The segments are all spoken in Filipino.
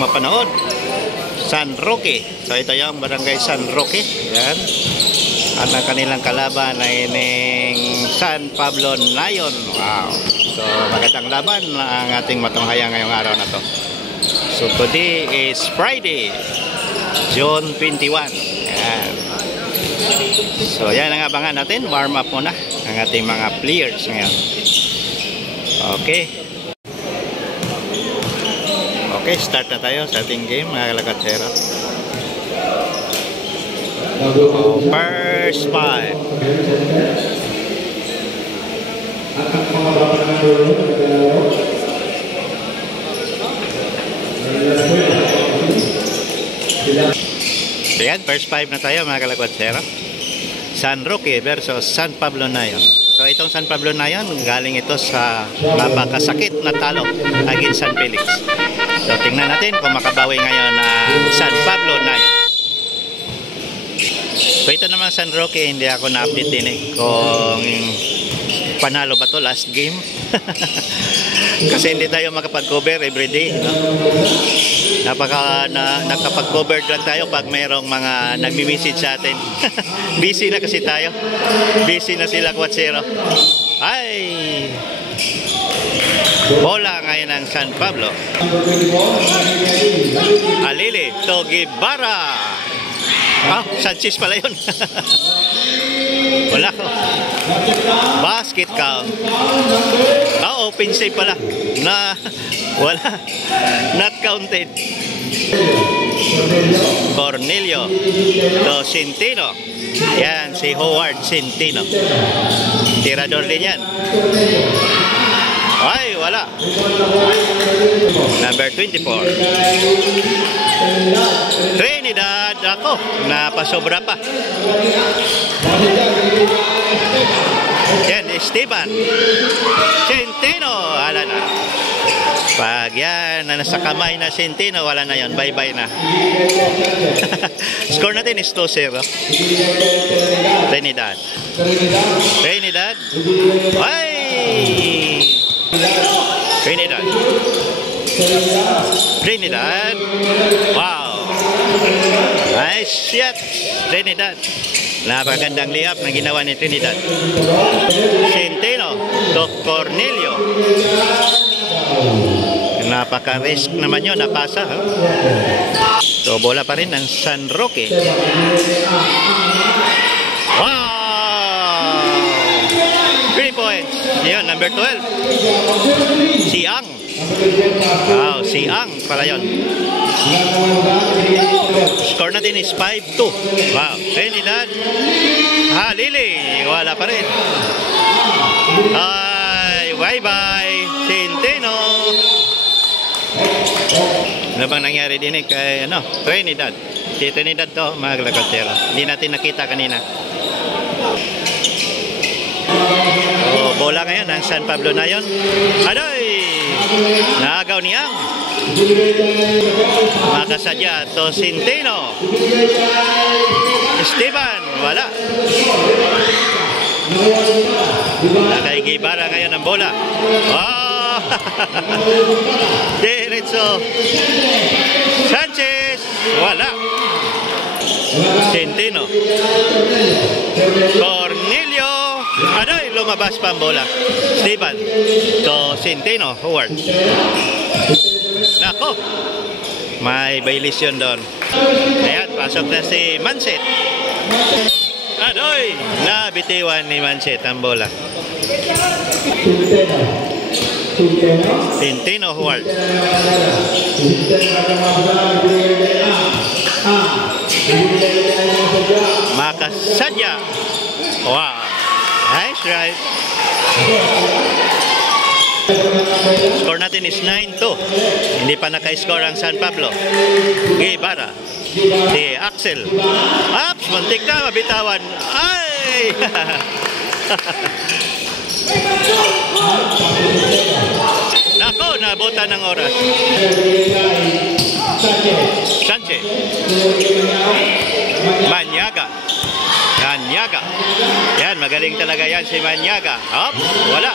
Mapanood San Roque. So ito yung barangay San Roque. Yan. At ang kanilang kalaban ay ining San Pablo Nayon. Wow. So magandang laban ang ating matunghaya ngayong araw na to. So today is Friday, June 21. Yan. So yan ang abangan natin. Warm up muna ang ating mga players ngayon. Okay. Okay, start na tayo sa ating game, mga kalakatsero. First 5. So yan, first 5 na tayo, mga kalakatsero. San Roque versus San Pablo Nayon. So itong San Pablo Nayon, galing ito sa napakasakit na talo against San Felix. So tingnan natin kung makabawi ngayon ang San Pablo Nayon. So ito naman San Roque, hindi ako na-update din kung panalo ba to last game. Kasi hindi tayo makapag-cover everyday, no? Nakapag-cover lang tayo pag mayroong mga nagmi-message sa atin. Busy na kasi tayo. Busy na sila, Kwatsero. Ay! Bola ngayon ng San Pablo. Alili to Guevara. Ah, Sanchez pala yun. Wala ko. Basket count. Ah, open save pala. Wala. Not counted. Cornelio to Centino. Yan, si Howard Centino. Tirador din yan. Ay, wala. Number 24. Trinidad. Ako, napasobra pa. Yan, Esteban. Centino. Wala na. Pag yan, nasa kamay na Centino, wala na yan. Bye-bye na. Score natin is 2-0. Trinidad. Trinidad. Ay! Trinidad. Trinidad. Wow. Nice shot. Trinidad. Napakagandang layup na ginawa ni Trinidad. Centino to Cornelio. Napaka-risk naman yun. Napasa. Ha? So bola pa rin ng San Roque. Wow. 3 points. Yun, number 12. Si Ang. Wow, si Ang pala yun. Score natin is 5-2. Wow, Trinidad. Lili. Wala pa rin. Ay, bye-bye. Centino. Ano bang nangyari din kay Trinidad? Si Trinidad to, mga kalakatsero. Hindi natin nakita kanina. Oh, bola ngayon ng San Pablo Nayon. Adoy! Naagaw niya. Makasadya to Centino. Esteban, wala. Nakay Guevara ngayon ang bola. Oh! Diretso. Sanchez, wala. Centino. Cornelio. Adoy, lumabas pa ang bola. Esteban to Centino. Howard. Nako, may violation doon. Ayan, pasok na si Manset. Adoy, nabitiwan ni Manset ang bola. Centino, Howard. Makasadya. Wow. Nice right. Score natin is 9-2. Hindi pa naka-score ang San Pablo. Guevara. Si Axel. Ups, muntik na, mabitawan. Ay! Nako, nabutan ng oras. Sanchez. Manyaga. Manyaga. Yan, magaling talaga yan si Manyaga. Hop, wala.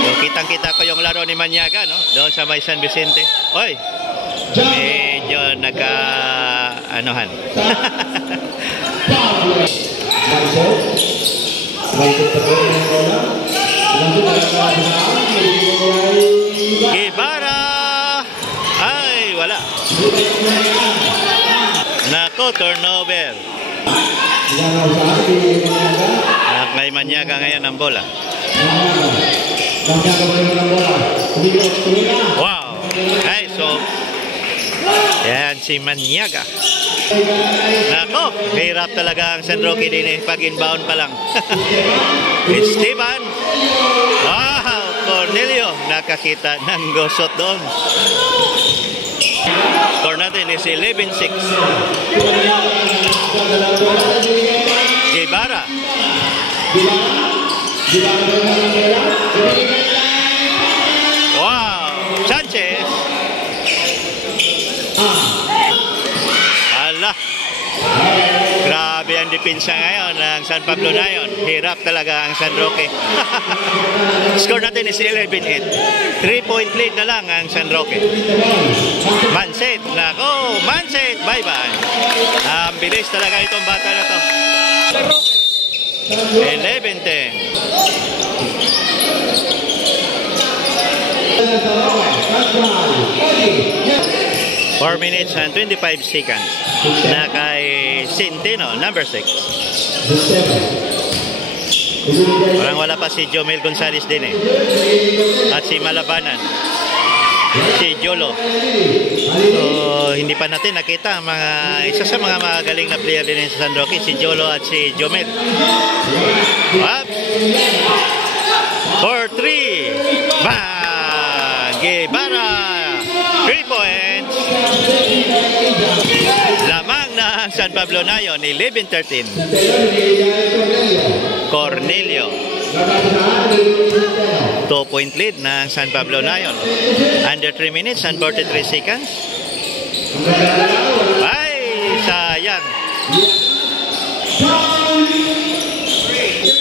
So, kitang-kita ko yung laro ni Manyaga, no? Doon sa may San Vicente. Oy, medyo nagka-anuhan. Guevara. Ay, wala. Nako, turnover. Kay Manyaga ngayon ang bola. Wow. Ay, so yan si Manyaga. Nako, hirap talaga ang San Roque din pag inbound pa lang. Esteban. Wow, Cornelio nakakita ng gosot doon. Score natin is 11-6. Guevara. Wow, Sanchez. Ala. Grabe ang depensa ngayon ng San Pablo Nayon. Hirap talaga ang San Roque. Score natin is 11-8. 3-point lead na lang ang San Roque. Manset. Nako, Manset. Bye-bye. Ang bilis talaga itong bata na to. 11-10. 4 minutes and 25 seconds na kay Centeno, number 6. Wala pa si Jomel Gonzalez din eh. At si Malabanan, si Jolo. So, hindi pa natin nakita mga isa sa mga magaling na player din sa San Roque, si Jolo at si Jomel. Up for 3. Bang! Guevara 3 points. Lamang na San Pablo Nayon, 11-13. Cornelio 2-point lead ng San Pablo Nayon. Under 3 minutes and 43 seconds. Ay, sayang.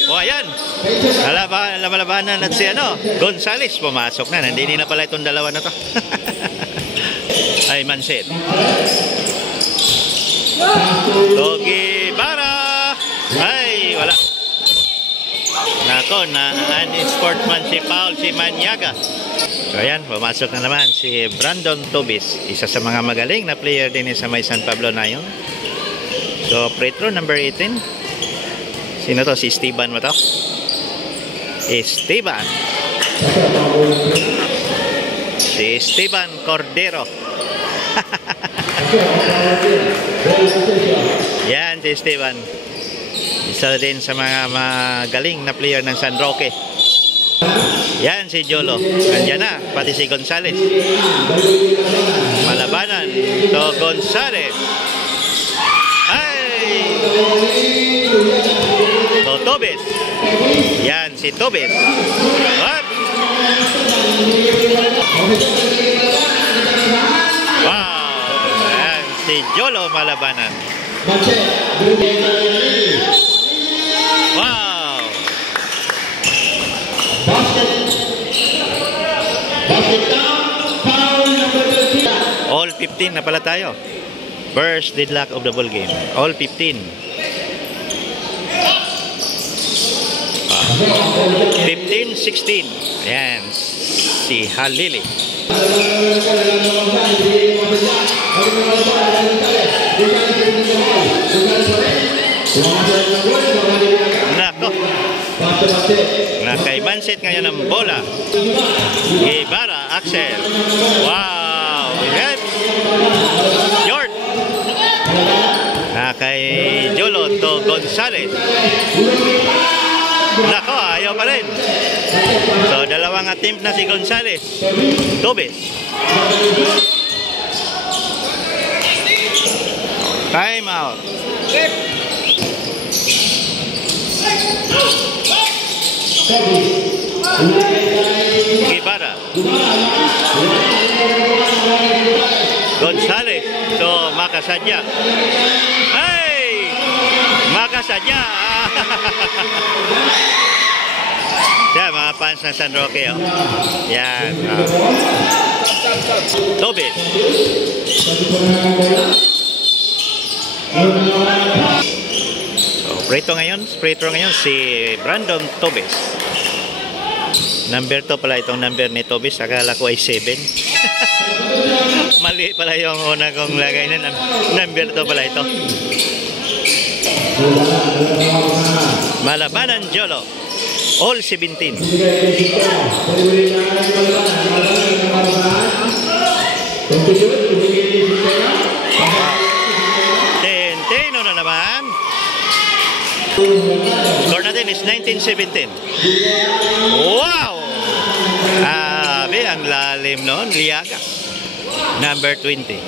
O ayan, Malabanan at si Gonzalez pumasok na. Hindi na pala itong dalawa na to. Ay, Manset. Guevara. Ay, wala. Nako, na sportsmanship foul si Manyaga. So ayan, pumasok na naman si Brandon Tobis, isa sa mga magaling na player din sa may San Pablo Nayon. So free throw number 18. Sino to? Si Esteban mo to? Esteban. Si Esteban Cordero. Yan si Esteban. Isa din sa mga magaling na player ng San Roque. Yan si Jolo. Nandiyan na, pati si Gonzalez. Malabanan to Gonzalez. Ay! To Tobes. Yan si Tobes. What? Wow! Yan si Jolo Malabanan. Wow! All 15 na pala tayo. First deadlock of the ball game. All 15. 15-16. Ayan. Si Halili. Nako. Nakay Manset ngayon ang bola. Guevara, Axel. Wow. Yes. Short. Nakay Jolo to Gonzalez. Nako, ayaw pa rin. So, dalawang attempt na si Gonzales. Tobes. Time out. Guevara. Gonzales. So, makasadya. Hey! Makasadya. Yan, mga fans ng San Roque. Oh. Yan. Tobes. So, free throw ngayon si Brandon Tobes. Number 2 pala itong number ni Tobes. Akala ko ay 7. Mali pala yung una kong lagay na number 2 pala ito. Malabanan Jolo. All 17. Tenteno na naman. Score natin is 19-17. Wow! Abi, ang lalim noon. Liaga. Number 20.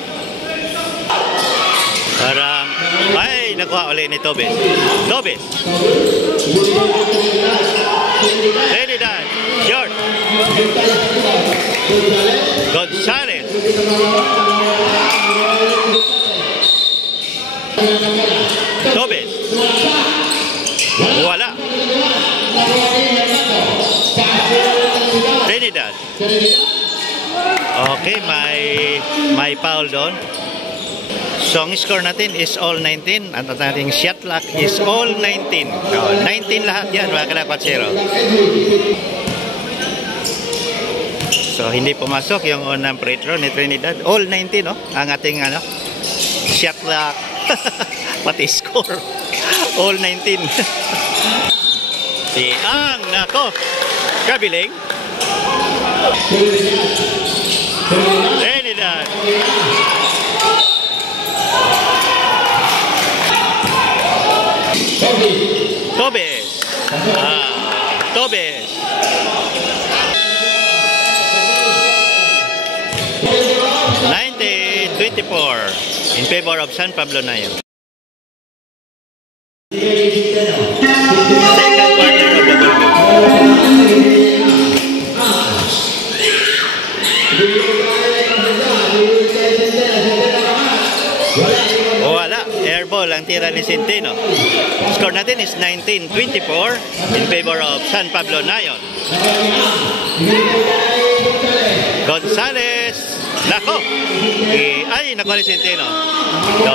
Parang, ay, nakuha ulit ni Tobes. Tobes. Trinidad. Short. Gonzales. Tobes. Wala. Trinidad. Okay, may foul doon. So, ang score natin is all 19. At ating shot clock is all 19. So, 19 lahat yan, mga kalapatsero. So, hindi pumasok yung unang free throw ni Trinidad. All 19, no? Ang ating, shot clock. Pati score. All 19. Nako. Kabiling. Trinidad. Tobes. Tobes. 19-24 in favor of San Pablo Nayon. Second quarter of the ball. Wala. Airball ang tira ni Centeno. Score natin is 19-24 in favor of San Pablo Nayon. Gonzales. Nako. Ay, nakuha ni Centeno. So,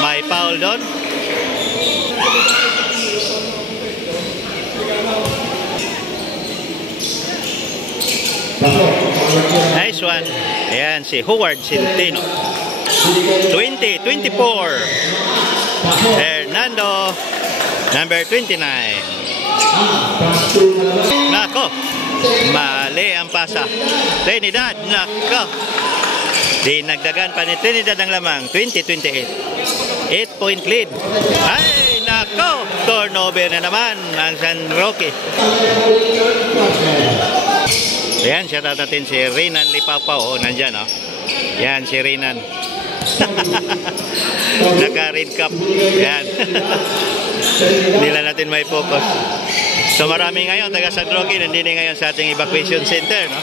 may foul doon. Nice one. Ayan, si Howard Centeno. 20-24. Hernando, number 29. Nako. Mali ang pasa. Trinidad, nako. Dinagdagan pa ni Trinidad ang lamang. 20-28. 8-point lead. Ay, nako. Turnover na naman ang San Roque. Ayan, shout out natin si Renan Lipapaw. Oh, nandyan, oh. Yan, si Renan. Naka-red cup. Yan. Hindi lang natin may focus. So, marami ngayon, taga San Roque, nandini ngayon sa ating evacuation center, no?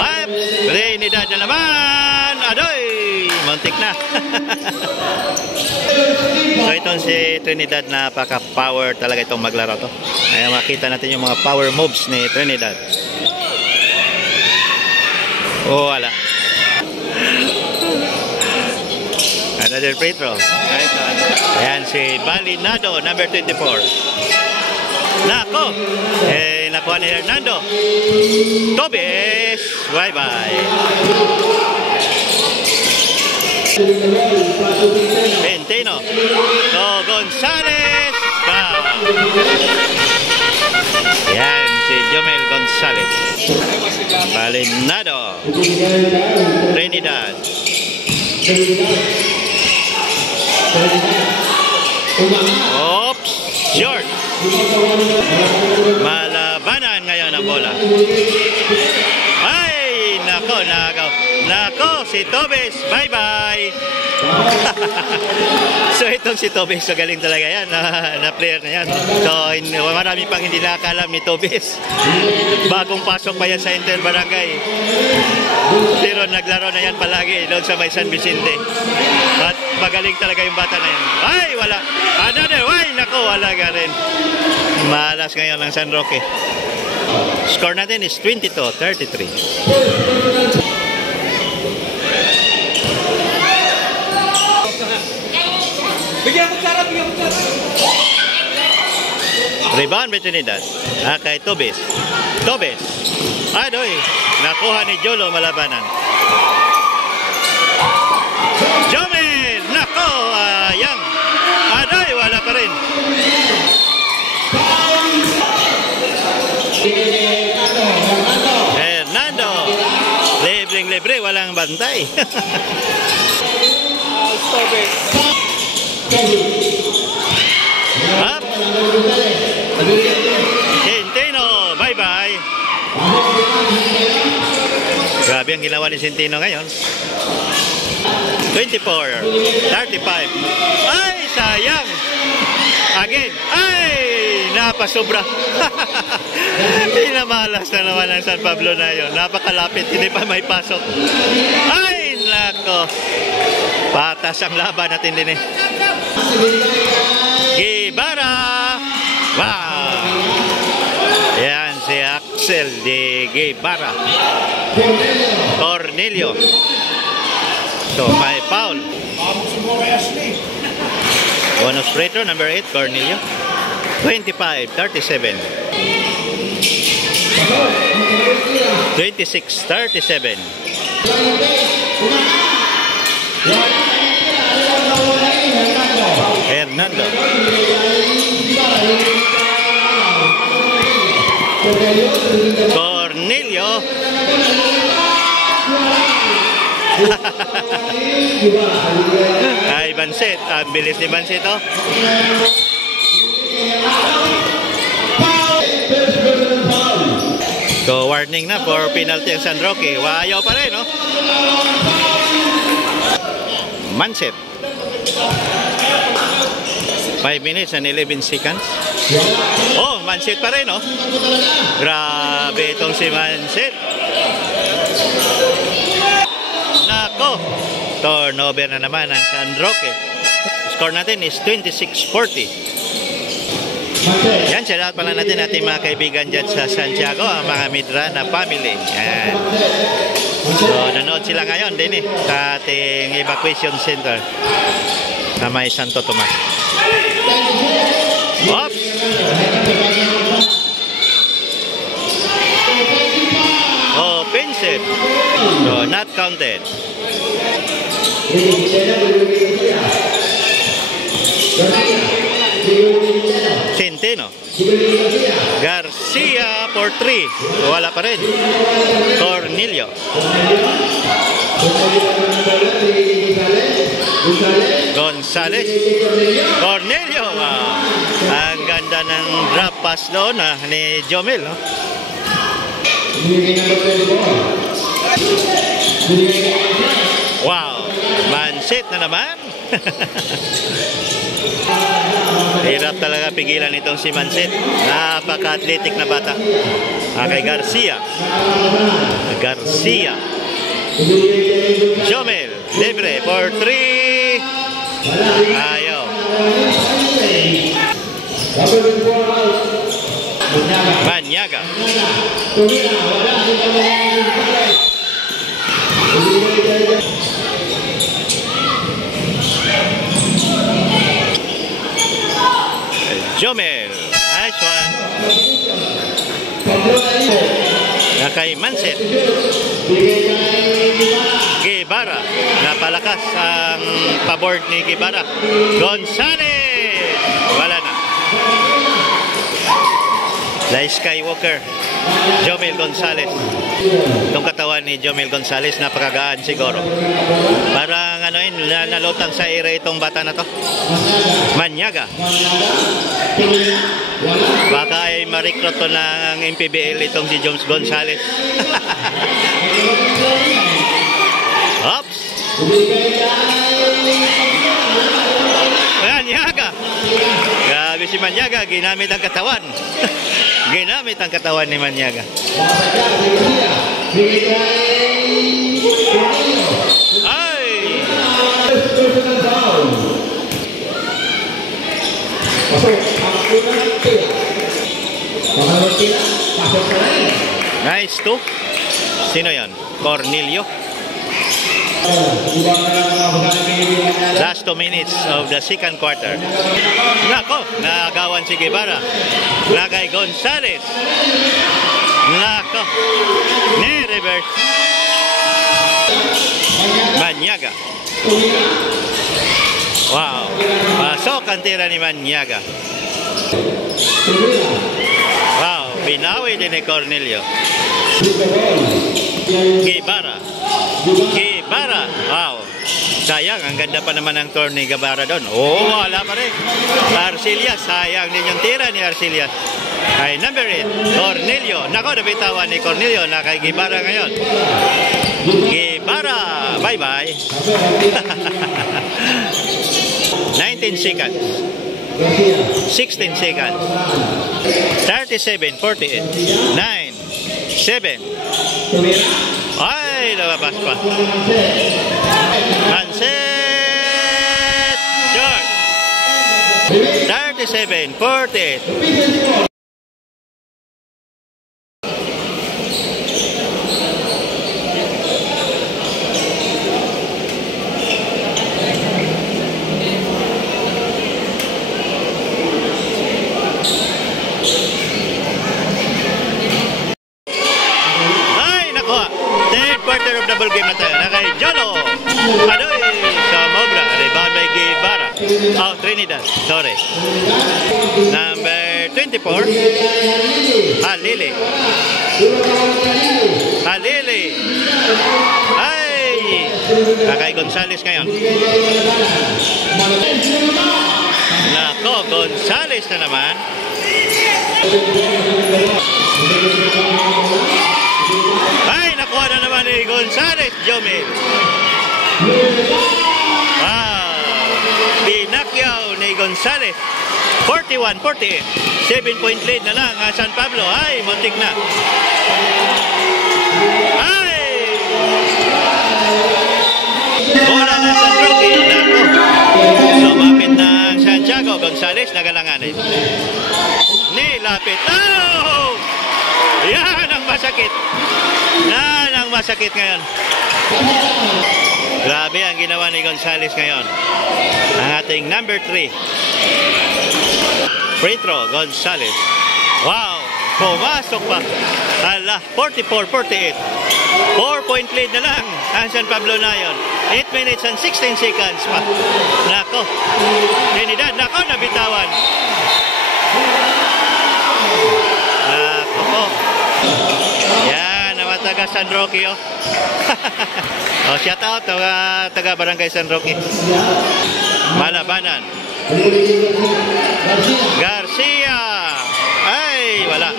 Ay, Trinidad na naman! Adoy! Muntik na. So, itong si Trinidad, napaka-power talaga itong maglaro to. Ayan, makita natin yung mga power moves ni Trinidad. Oh, wala. Another free throw. Ayan, si Balinado, number 24. Nako! Nakuha ni Hernando. Tobes! Bye-bye. Centeno. So, Gonzales. Yan, si Jomel Gonzales. Balinado. Trinidad. Oops. Short. Malabanan ngayon ang bola. Ay, nako, nagaw. Nako, si Tobes, bye-bye. So itong si Tobes, so galing talaga yan, na player na yan. So marami pang hindi nakakalam ni Tobes. Bagong pasok pa yan sa Inter Barangay. Pero naglaro na yan palagi doon sa may San Vicente. At magaling talaga yung bata na yan. Ay, wala. Another, ay, nako, wala ka rin. Malas ngayon ng San Roque. Score natin is 22-33. Bigyan mo cara, bigyan mo cara. Rebound Trinidad. Kay Tobes. Tobes. Adoy. Nakuha ni Jolo malabanan. Jomel. Nako. Yang. Adoy. Wala pa rin. Hernando. Libreng-libre. Walang bantay. Tobes. Up. Centeno, bye-bye. Grabe ang ginawa ni Centeno ngayon. 24-35. Ay, sayang. Again. Ay, napasobra. Inamalas na naman ang San Pablo na yun. Napakalapit, hindi pa may pasok. Ay, nako. Patas ang laban natin din eh. Guevara. Wow. Yan si Axel de Guevara. Cornelio. So may foul. Bonus free throw number 8 Cornelio. 25-37. 26-37. Hernando. Cornelio. Ay, Banset. Ang bilis ni Banset, oh. So, warning na for penalty ang San Roque. Ayaw pa rin, no? Manset. 5 minutes and 11 seconds. Oh, Manset pa rin, no? Grabe itong si Manset. Nako. Turnover na naman ang San Roque. Score natin is 26-40. Yan, shout out pala natin ating mga kaibigan dyan sa Santiago, ang mga Midrana family. Yan. So, nanood sila ngayon din eh, sa ating evacuation center sa may Santo Tomas. Oops! Offensive. So, not counted. Centeno. Garcia for 3. Wala pa rin. Cornelio. Gonzales. Cornelio. Ang ganda ng drop pass doon ni Jomel. No? Wow. Manset na naman. Hirap talaga pigilan itong si Manset. Napaka-athletic na bata. Kay Garcia. Garcia. Jomel. Libre for 3. Ayaw. Banyaga. Jomel. Nice one. Kay Manset. Guevara. Napalakas ang paboard ni Guevara. Gonzales. Wala na. La Skywalker. Jomel Gonzales. Itong katawan ni Jomel Gonzales napakagaan siguro. Parang ano yun, nalutang sa ire itong bata na to. Manyaga. Baka ay ma-recruit to ng MPBL itong si Jones Gonzales. Oops. Manyaga. Grabe si Manyaga, ginamit ang katawan. Ginamit ang katawan ni Manyaga. Ay! Nice to. Sino yan? Cornelio. Last 2 minutes of the second quarter. Nako, naagawan si Guevara. Lagay Gonzales. Nako. Ni-reverse. Manyaga. Wow. Pasok ang tira ni Manyaga. Wow. Binawi din ni Cornelio. Guevara. Guevara. Wow. Sayang, ang ganda pa naman ang turn ni Guevara doon. Oh, wala pa rin. Arcelias, sayang din yung tira ni Arcelias. Ay, number 8, Cornelio. Nako, nabitawan ni Cornelio na kay Guevara ngayon. Guevara. Bye-bye. 19 seconds. 16 seconds. 37, 48. 9, 7. Ay, lumabas pa. Manset. Short. 37, 48. Double game na tayo. Nakay Jolo. Adoy sa Mobra. Rebound by Guevara. Oh, Trinidad. Sorry. Number 24. Halili. Halili. Ay! Nakay Gonzales ngayon. Nako, Gonzales na naman. Ay, nakuha na naman ni Gonzales, Jomel. Wow. Binakyaw ni Gonzales. 41-48. 7-point lead na lang San Pablo. Ay, muntik na. Ay! Bola na San Roque. Lumapit na Santiago. Gonzales, nagalanganin. Nilapit. Oh! Yan ang masakit. Yan ang masakit ngayon. Grabe ang ginawa ni Gonzales ngayon. Ang ating number 3. Free throw, Gonzales. Wow! Pumasok pa. Ala, 44-48. 4-point lead na lang ang San Pablo Nayon. 8 minutes and 16 seconds pa. Nako. Trinidad, nako, nabitawan. Nako. Yan, naman taga San Roque, oh. Oh, shout out, taga Barangay San Roque. Malabanan. Garcia. Ay, wala.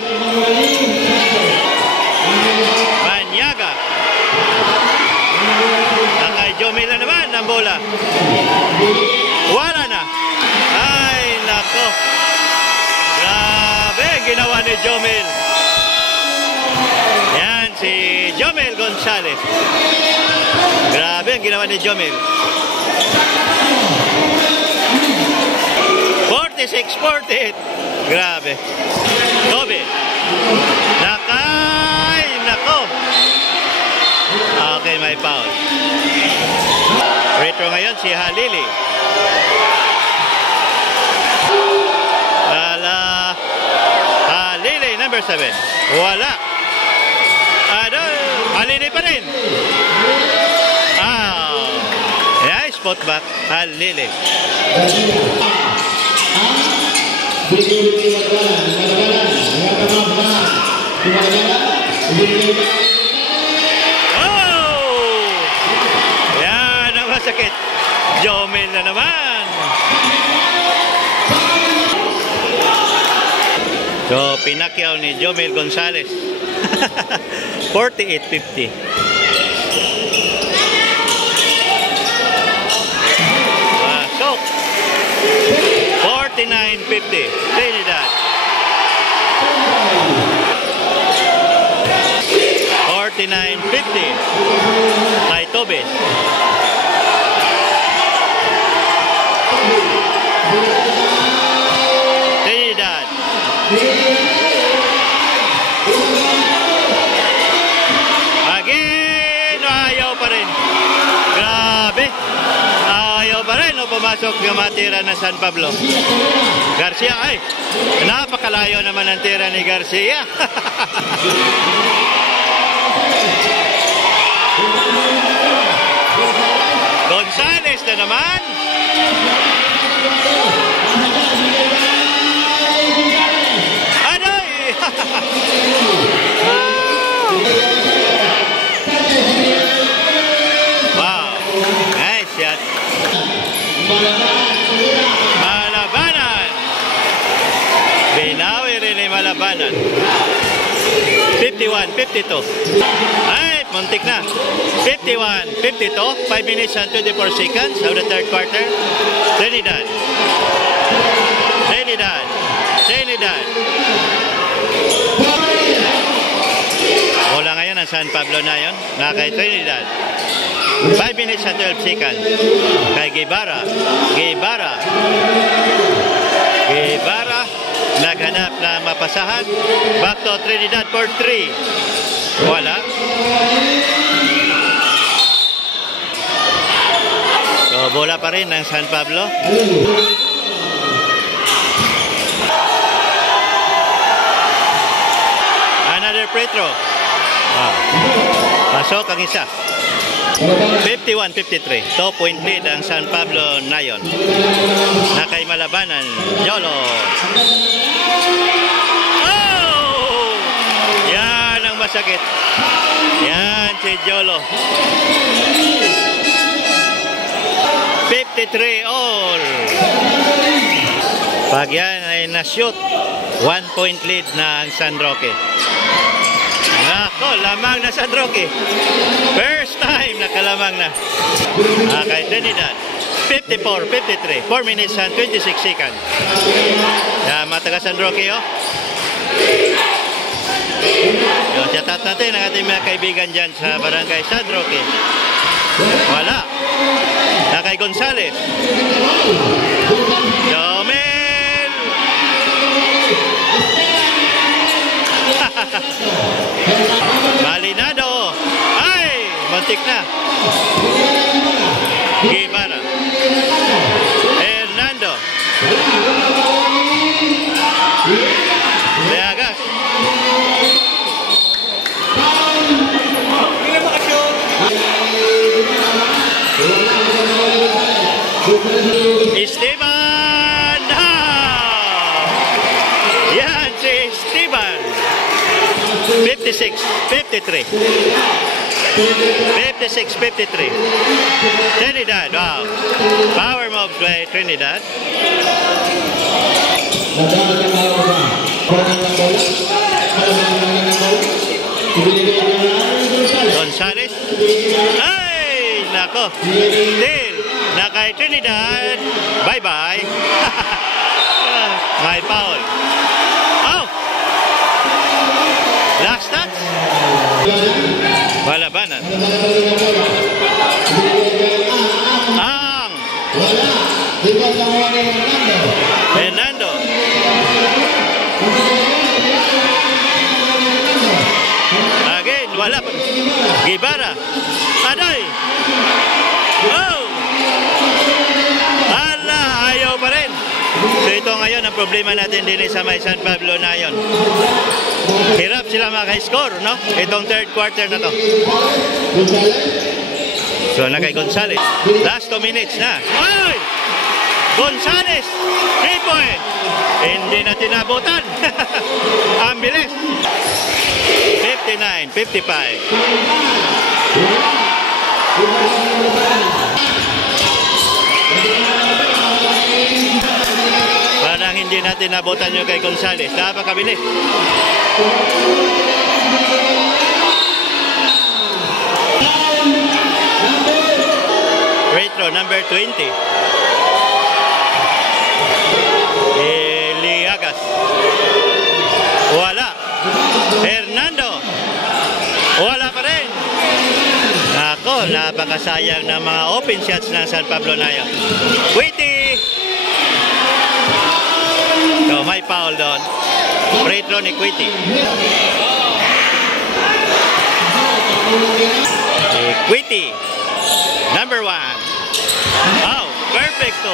Manyaga. Nakay Jomel na naman ang bola. Wala na. Ay, nako. Grabe, ginawa ni Jomel. Yan, si Jomel Gonzales. Grabe ang ginawa ni Jomel. 46-48. Grabe. Tobe. Nakay. Nako. Okay, may foul. Retro ngayon si Halili. Halili, number 7. Wala. Halili pa rin. Nice spot back. Halili. masakit. Jomel na naman. So, pinakyaw ni Jomel Gonzalez. 48-50. Pasok. 49-50. Trinidad. 49-50. Tay Tobes. Trinidad. Again, ayaw pa rin. Grabe. Ayaw pa rin. O pumasok yung matira na San Pablo. Garcia, ay. Napakalayo naman ang tira ni Garcia. Gonzales na naman. Aday! Wow! Nice shot. Malabanan. Binawi rin ni Malabanan. 51-52. Ay, muntik na. 51-52. 5 minutes and 24 seconds of the third quarter. Trinidad. Trinidad. Trinidad. Bola ngayon ang San Pablo na yun. Na kay Trinidad. 5 minutes and 12 seconds. Kay Guevara. Guevara. Guevara. Naghanap na mapasahan. Back to Trinidad for 3. Wala. So, bola pa rin ng San Pablo. Another free throw. Wow. Pasok ang isa. 51-53. 2-point lead ang San Pablo Nayon. Na kay Malabanan. Yolo. Oh! Yan ang masakit. Yan si Yolo. 53 all. Pag yan ay na-shoot, 1-point lead na ang San Roque. Nako, lamang na San Roque. First time nakalamang na. Kay Trinidad. 54-53. 4 minutes and 26 seconds. Mga taga San Roque, oh. Yung chatat natin ang ating mga kaibigan dyan sa barangay San Roque. Wala. Kay Gonzales. Jomel. Malinado. Ay, muntik na. Guevara. Hernando. Leagas. Esteban! Yan si Esteban. 56-53. 56-53. Trinidad, wow. Power moves by Trinidad. Gonzales. Ay, nako. Still, na kay Trinidad. Bye-bye. May foul. Oh! Last touch. Malabanan. Ang. Hernando. Again, wala pa. Guevara. Aday. Oh! Hala, ayaw pa rin. So ito ngayon ang problema natin din sa may San Pablo Nayon. Hirap sila maka-score, no? Itong third quarter na to. So na kay Gonzales. Last 2 minutes na. Ay! Gonzales! 3 point! Hindi na tinabutan. Ang bilis. 59-55. natin nabutan nyo kay Gonzales. Napakabili. Retro number 20. Eliagas. Wala. Hernando. Wala pa rin. Ako, napakasayang ng mga open shots ng San Pablo Nayon. Quitty. So, may foul doon. Retro ni Quitty. Quitty. Number 1. Oh, perfecto.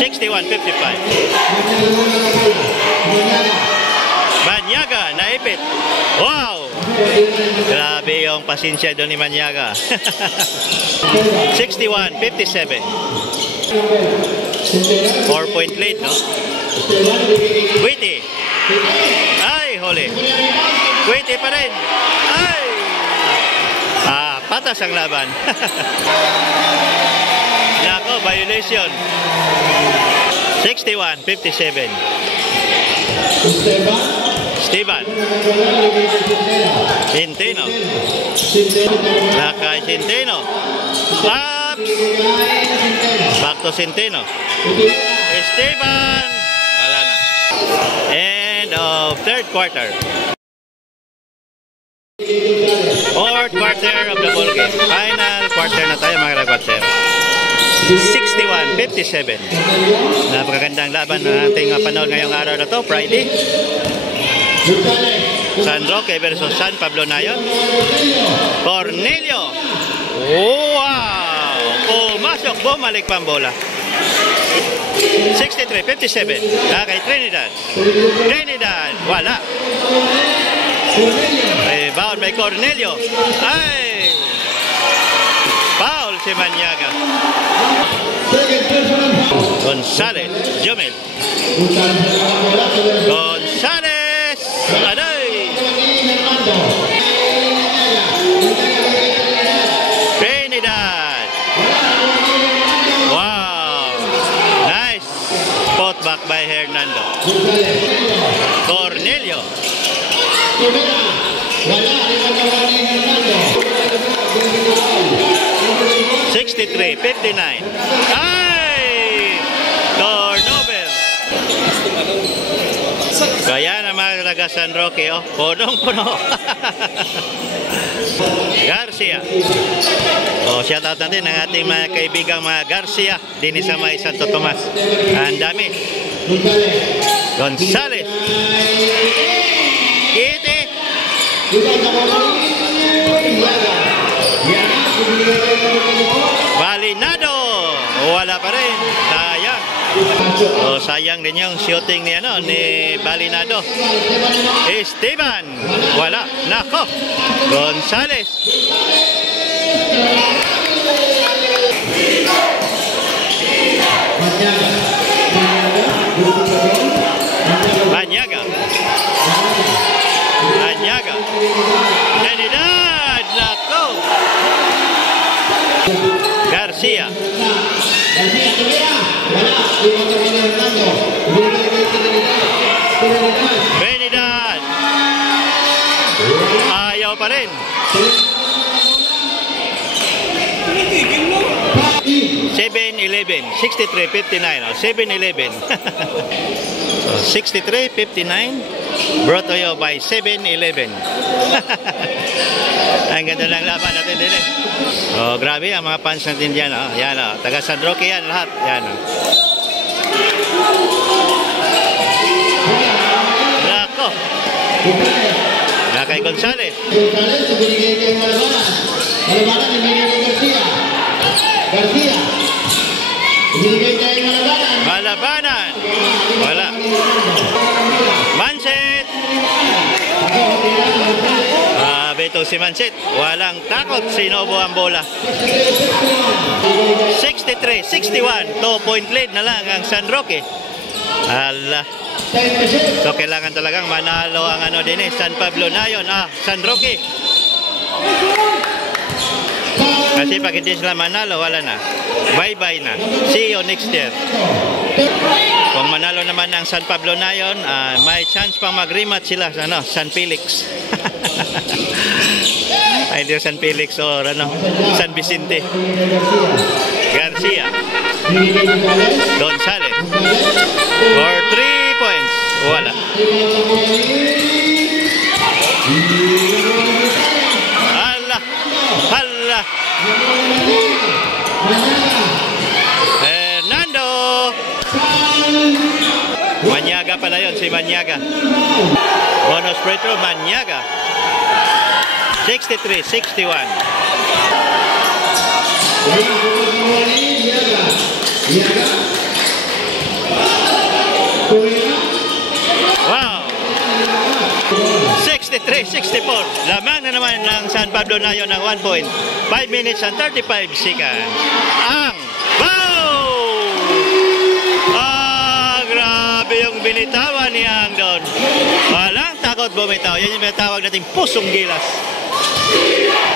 61-55. Banyaga, naipit. Wow! Grabe yung pasensya doon ni Banyaga. 61-57. 4-point lead, no? Quitty. Ay, huli. Quitty pa rin. Ay! Patas ang laban. Nako, violation. 61-57. Esteban. Centeno. Nakay Centeno. Up. Back to Centeno. Esteban. Wala na. End of third quarter. Fourth quarter of the ball game. Final quarter na tayo mga quarter. 61-57. Napakagandang laban na ating panahon ngayong araw na to, Friday. San Roque versus San Pablo Nayon. Cornelio. Wow! Pumasok, bumalik pa ang bola. 63-57. Kay Trinidad. Trinidad. Wala. Rebound by Cornelio. Ay! Foul si Banyaga. Gonzales. Jomel. Gonzales. Aday. Trinidad. Wow. Nice. Put back by Hernando. Cornelio. 63-59. Ay! Turnover. So yan ang mga taga San Roque, oh. Punong-puno. Garcia. Oh, shout out natin ang ating mga kaibigang mga Garcia din sa may Santo Tomas. Ang dami. Gonzales. Kiti. Balinado. Wala pa rin. Sayang. Oh, sayang din yung shooting ni Balinado. Esteban. Wala. Nako. Gonzales. Banyaga. Banyaga. Trinidad. Nako. Garcia. Trinidad. Ayaw pa rin. 7-11. 63-59. 7-11. So, 63-59. Brought to you by 7-11. Ang ganda ng laban natin din eh. Oh, grabe ang mga fans natin dyan. Oh. Yan, oh. Taga San Roque yan lahat. Yan, oh. Nako. Nakay Gonzales. Garcia. Malabanan. Wala. Manset. Beto si Manset. Walang takot. Sinobo ang bola. 63-61. 2-point lead na lang ang San Roque. Ala. So kailangan talagang manalo ang San Pablo Nayon. San Roque. Kasi pag hindi sila manalo, wala na. Bye-bye na. See you next year. Kung manalo naman ng San Pablo Nayon, may chance pang mag-rematch sila sa San Felix. Ay, hindi San Felix or San Vicente. Garcia. Gonzales. For 3 points. Wala. Hala. Hala. Fernando. Maniaga pala yun, si Maniaga. Bonus free throw, Maniaga. 63-61. Wow! 63-64. Lamang na naman ng San Pablo Nayon ng 1 point. 5 minutes and 35 seconds. Ang wow! Grabe yung binitawan ni Ang doon. Walang takot bumitaw. Yan yung tawag nating pusong gilas.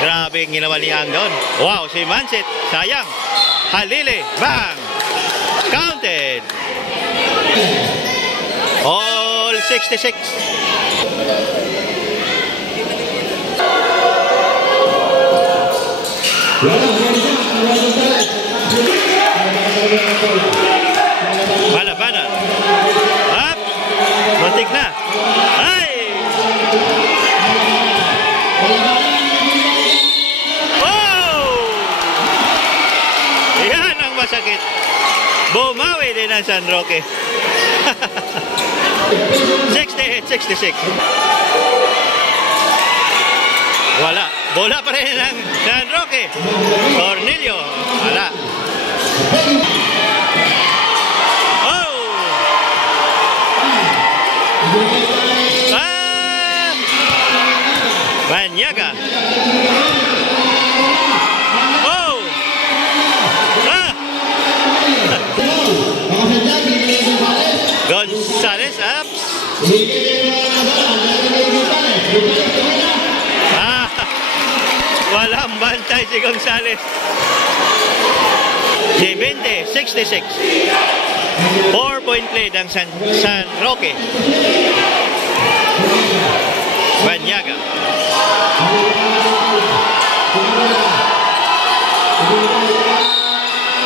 Grabe yung ginawa ni Ang doon. Wow, si Mansit. Sayang. Halili. Bang! Counted. All 66. Balabanan. Up. Muntik na. Ay! Yan ang masakit. Bumawi din ang San Roque. 68-66. Wala. Bola pa rin ang San Roque. Cornelio. Wala. Oh! Maniaga. Oh! Gonzales ups. Walang bantay si Gonzales. 70-66. 4-point lead ang San Roque. Maniaga.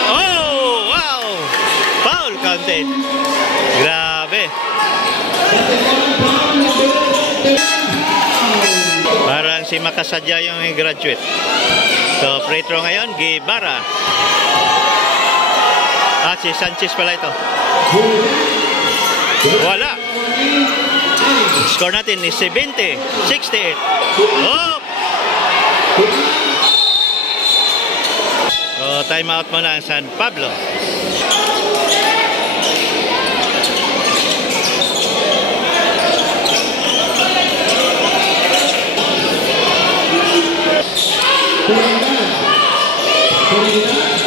Oh, wow! Foul counted. Grabe. Parang si Makasadya yung graduate. So, free throw ngayon, Guevara. Si Sanchez pala ito. Wala. Score natin is 70-68. Oh! So, time out muna ang San Pablo.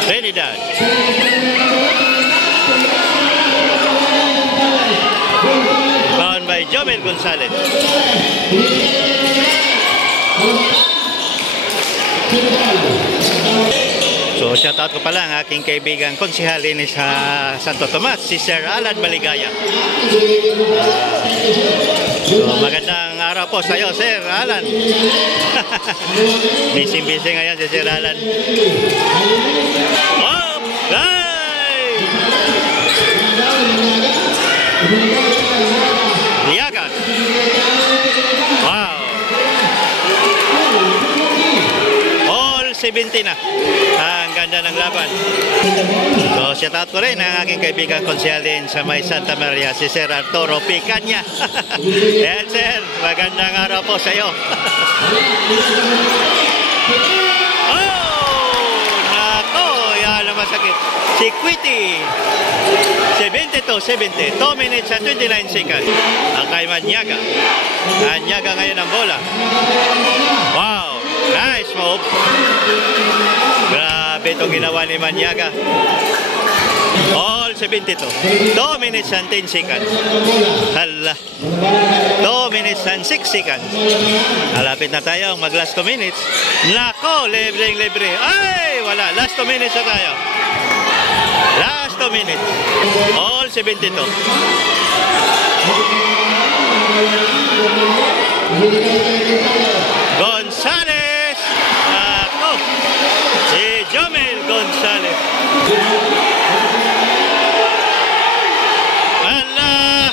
Trinidad. Bound by Jomel Gonzales. So, shoutout ko pala ang aking kaibigan konsihal ini sa Santo Tomas, si Sir Alan Maligaya. So, magandang araw po sa iyo, Sir Alan. Busy ngayon si Sir Alan. Oh! Hey! Liagas. Wow! All 70 na. Ang ganda ng laban. So, shoutout ko rin ang aking kaibigan konsehal din sa may Santa Maria, si Sir Arturo Picanya. Yan, Sir. Magandang araw po sa iyo. Oh! Nako! Yan ang masakit. Si Quitty. 72-70. 2 minutes and 29 seconds. Ang kay Maniaga. Maniaga ngayon ang bola. Wow! Nice move. Grabe itong ginawa ni Maniaga. All All 72. 2 minutes and 10 seconds. Hala. 2 minutes and 6 seconds. Malapit na tayo mag last 2 minutes. Nako, libre. Ay, wala. Last 2 minutes na tayo. Last 2 minutes. All 72. Gonzales. Ako. Si Jomel Gonzales. Allah.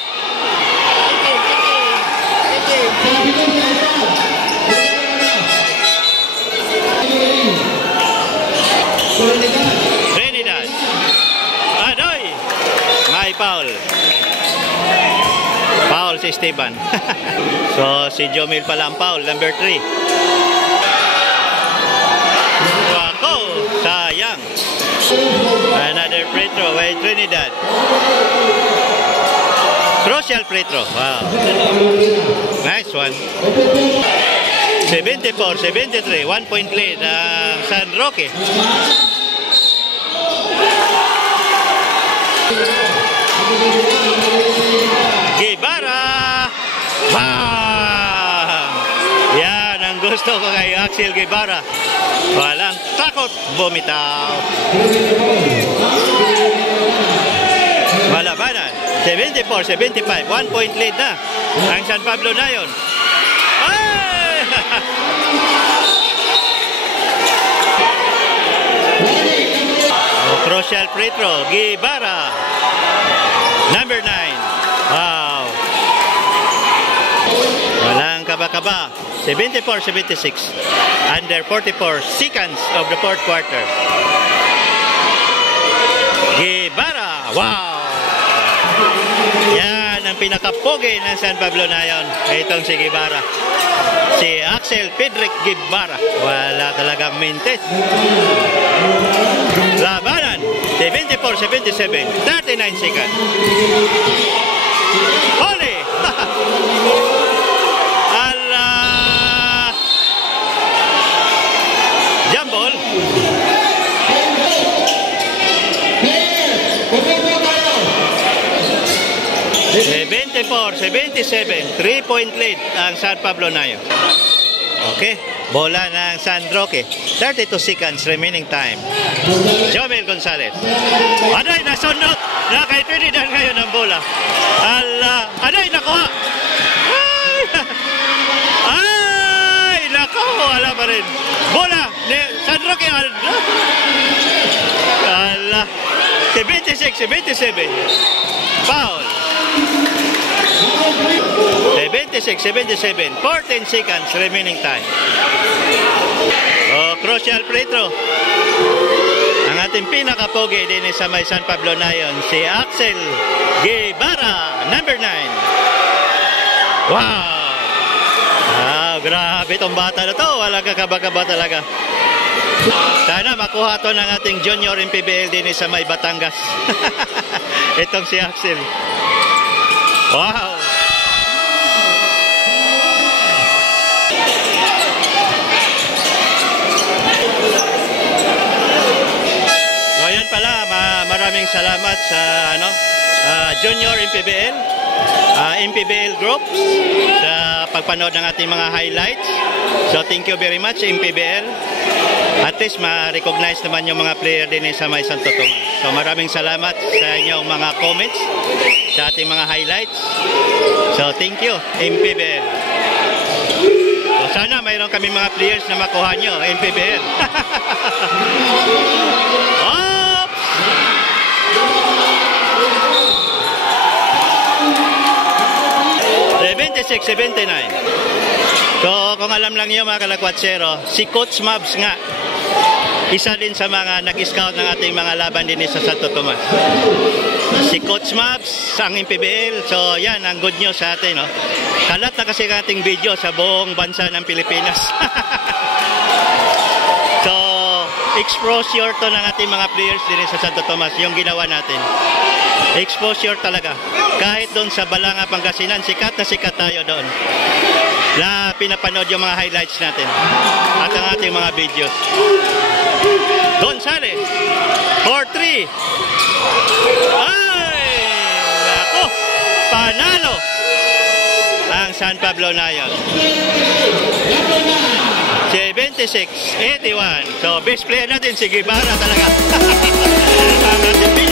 Trinidad. Adoy. May foul. Foul si Esteban. So si Jomel pala ang foul, number 3. Wako, sayang. Another free throw by Trinidad. Crucial free throw. Wow. Nice one. 74-73. 1 point lead ang San Roque. Guevara. Bam! Yan ang gusto ko kay Axel Guevara. Walang takot bumitaw. Malabanan. 74-75. 1 point lead na ang San Pablo Nayon. Ay! Crucial free throw. Guevara. Number 9. Wow. Walang kaba-kaba. 74-76. Under 44 seconds of the fourth quarter. Guevara. Wow. Yan ang pinakapogi ng San Pablo Nayon. Itong si Guevara. Si Axel Pedrick Guevara. Wala talagang mintes. Labanan. 74-77. 39 seconds. Holy! Allah! Jambol. 74-77. 3 point lead ang San Pablo Nayon. Okay. Bola ng San Roque. 32 seconds remaining time. Jomel Gonzales. Aday, nasunod. Na kay Trinidad ngayon ang bola. Allah. Aday, nakuha. Ay, nakuha. Wala pa rin. Bola. San Roque. Allah. 76-77. Foul. 76-77. 14 seconds remaining time. Oh, crucial free throw. Ang ating pinakapogi din sa may San Pablo Nayon, si Axel Guevara, number 9. Wow! Grabe itong bata na to. Walang kakaba-kaba talaga. Sana makuha to ng ating junior MPBL din sa may Batangas. Itong si Axel. Wow! Pala, maraming salamat sa Junior MPBL, MPBL Group sa pagpanood ng ating mga highlights. So thank you very much MPBL. At least ma-recognize naman yung mga player din sa may Santo Tomas. So maraming salamat sa inyong mga comments sa ating mga highlights. So thank you MPBL. So sana mayroon kami mga players na makuha nyo MPBL. 76-79. So kung alam lang nyo mga kalakwatsero, si Coach Mavs nga isa din sa mga nag-scout ng ating mga laban din sa Santo Tomas. Si Coach Mavs ang MPBL. So yan ang good news sa atin, no? Kalat na kasi ang ating video sa buong bansa ng Pilipinas. So exposure to ng ating mga players din sa Santo Tomas yung ginawa natin. Exposure talaga. Kahit doon sa Balanga, Pangasinan, sikat na sikat tayo doon. Na pinapanood yung mga highlights natin at ang ating mga videos. Gonzales for 3. San Pablo Nayon. Si 2681. So, best player natin si Guevara talaga. Ang ating